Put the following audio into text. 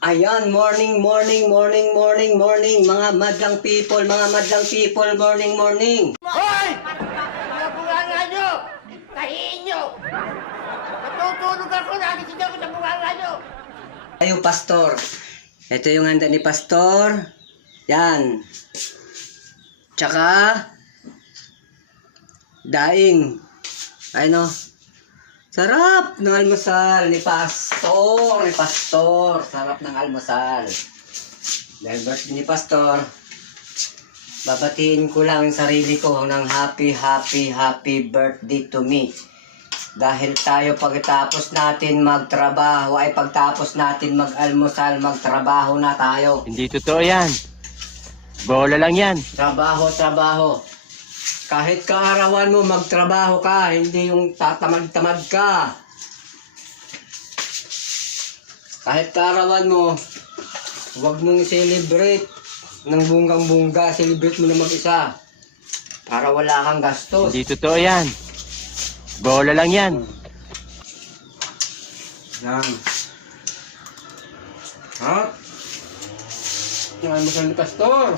Ayan, morning, mga madlang people, morning. Hoy! Mga bunganga nyo! Tahiin nyo! Natutulog ako, nakikita ko sa bunganga nyo! Ayo, Pastor. Ito yung handa ni Pastor. Yan. Tsaka, daing. Ayun o. Sarap ng almusal ni Pastor. Sarap ng almusal. Dahil birthday ni Pastor, babatiin ko lang yung sarili ko ng happy birthday to me. Dahil tayo pagkatapos natin magtrabaho ay pagtapos natin mag-almusal, magtrabaho na tayo. Hindi totoo yan. Bola lang yan. Trabaho. Kahit kaarawan mo, magtrabaho ka, hindi yung tatamad-tamad ka. Kahit kaarawan mo, huwag mong celebrate ng bunggang-bungga, celebrate mo na mag-isa. Para wala kang gastos. Hindi totoo yan. Bola lang yan. Yan. Ha? Yung almusal ni Pastor.